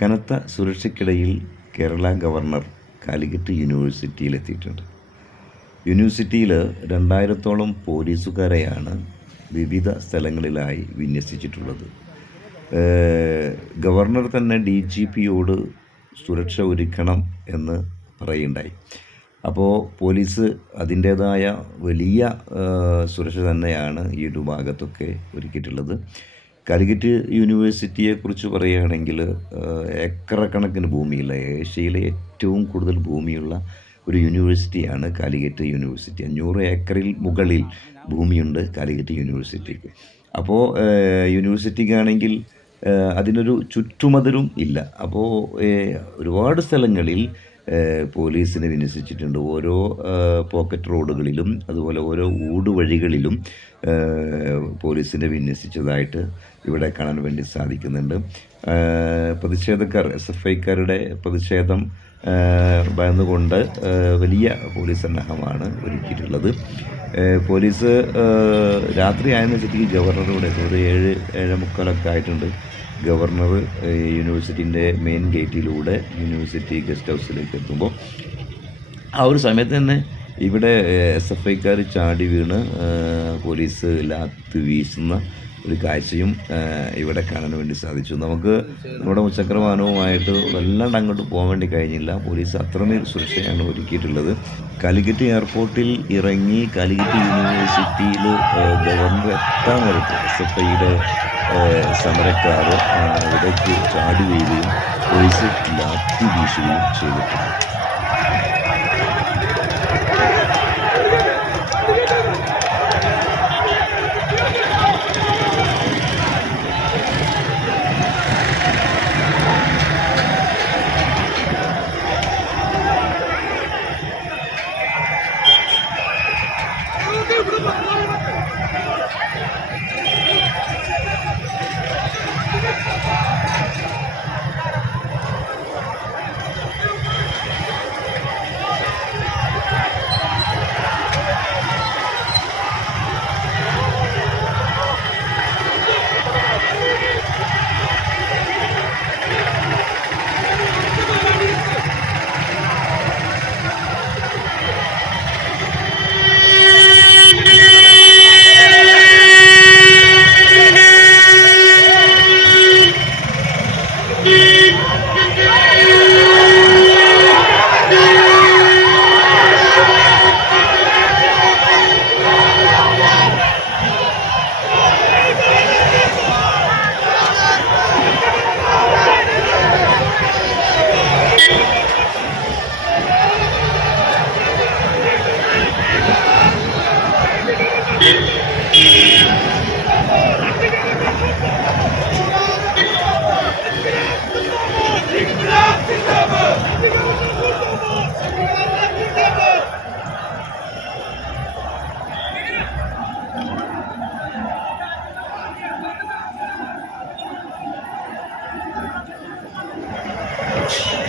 കനത്ത സുരക്ഷയ്ക്കിടയിൽ കേരള ഗവർണർ കാലിക്കറ്റ് യൂണിവേഴ്സിറ്റിയിലെത്തിയിട്ടുണ്ട്. യൂണിവേഴ്സിറ്റിയിൽ രണ്ടായിരത്തോളം പോലീസുകാരെയാണ് വിവിധ സ്ഥലങ്ങളിലായി വിന്യസിച്ചിട്ടുള്ളത്. ഗവർണർ തന്നെ ഡി ജി പിയോട് സുരക്ഷ ഒരുക്കണം എന്ന് പറയുണ്ടായി. അപ്പോൾ പോലീസ് അതിന്റേതായ വലിയ സുരക്ഷ തന്നെയാണ് ഈ ഒരു ഭാഗത്തൊക്കെ ഒരുക്കിയിട്ടുള്ളത്. കാലിക്കറ്റ് യൂണിവേഴ്സിറ്റിയെക്കുറിച്ച് പറയുകയാണെങ്കിൽ ഏക്കറക്കണക്കിന് ഏക്കറ കണക്കിന് ഭൂമിയുള്ള ഏഷ്യയിലെ ഏറ്റവും കൂടുതൽ ഭൂമിയുള്ള ഒരു യൂണിവേഴ്സിറ്റിയാണ് കാലിക്കറ്റ് യൂണിവേഴ്സിറ്റി. അഞ്ഞൂറ് ഏക്കറിൽ മുകളിൽ ഭൂമിയുണ്ട് കാലിക്കറ്റ് യൂണിവേഴ്സിറ്റിക്ക്. അപ്പോൾ യൂണിവേഴ്സിറ്റിക്കാണെങ്കിൽ അതിനൊരു ചുറ്റുമതിലും ഇല്ല. അപ്പോൾ ഒരുപാട് സ്ഥലങ്ങളിൽ പോലീസിനെ വിന്യസിച്ചിട്ടുണ്ട്. ഓരോ പോക്കറ്റ് റോഡുകളിലും അതുപോലെ ഓരോ ഊടുവഴികളിലും പോലീസിനെ വിന്യസിച്ചതായിട്ട് ഇവിടെ കാണാൻ വേണ്ടി സാധിക്കുന്നുണ്ട്. പ്രതിഷേധക്കാർ എസ് എഫ് ഐക്കാരുടെ പ്രതിഷേധം ഭയന്നുകൊണ്ട് വലിയ പോലീസ് സന്നാഹമാണ് ഒരുക്കിയിട്ടുള്ളത്. പോലീസ് രാത്രി ആയെന്ന് വെച്ചിട്ട് ഗവർണറുടെ. ഒരു ഏഴ് ഏഴ് മുക്കാലൊക്കെ ആയിട്ടുണ്ട്. ഗവർണർ യൂണിവേഴ്സിറ്റിന്റെ മെയിൻ ഗേറ്റിലൂടെ യൂണിവേഴ്സിറ്റി ഗസ്റ്റ് ഹൗസിലേക്ക് എത്തുമ്പോൾ ആ ഒരു സമയത്ത് തന്നെ ഇവിടെ എസ് എഫ് ഐക്കാർ ചാടി വീണ് പോലീസ് ലാത്ത് വീശുന്ന ഒരു കാഴ്ചയും ഇവിടെ കാണാൻ വേണ്ടി സാധിച്ചു. നമുക്ക് നമ്മുടെ മുച്ചക്രവാഹനവുമായിട്ട് വല്ലാണ്ട് അങ്ങോട്ട് പോകാൻ വേണ്ടി കഴിഞ്ഞില്ല. പോലീസ് അത്രമേൽ സുരക്ഷയാണ് ഒരുക്കിയിട്ടുള്ളത്. കാലിക്കറ്റ് എയർപോർട്ടിൽ ഇറങ്ങി കാലിക്കറ്റ് യൂണിവേഴ്സിറ്റിയിൽ ഗവർണർ എത്താൻ നേരത്ത് എസ് എഫ് ഐയുടെ സമരക്കാർ ഇടയ്ക്ക് ചാടി വീഴുകയും പോലീസ് ലാത്തി വീശുകയും ചെയ്തിട്ടുണ്ട്. Thank you.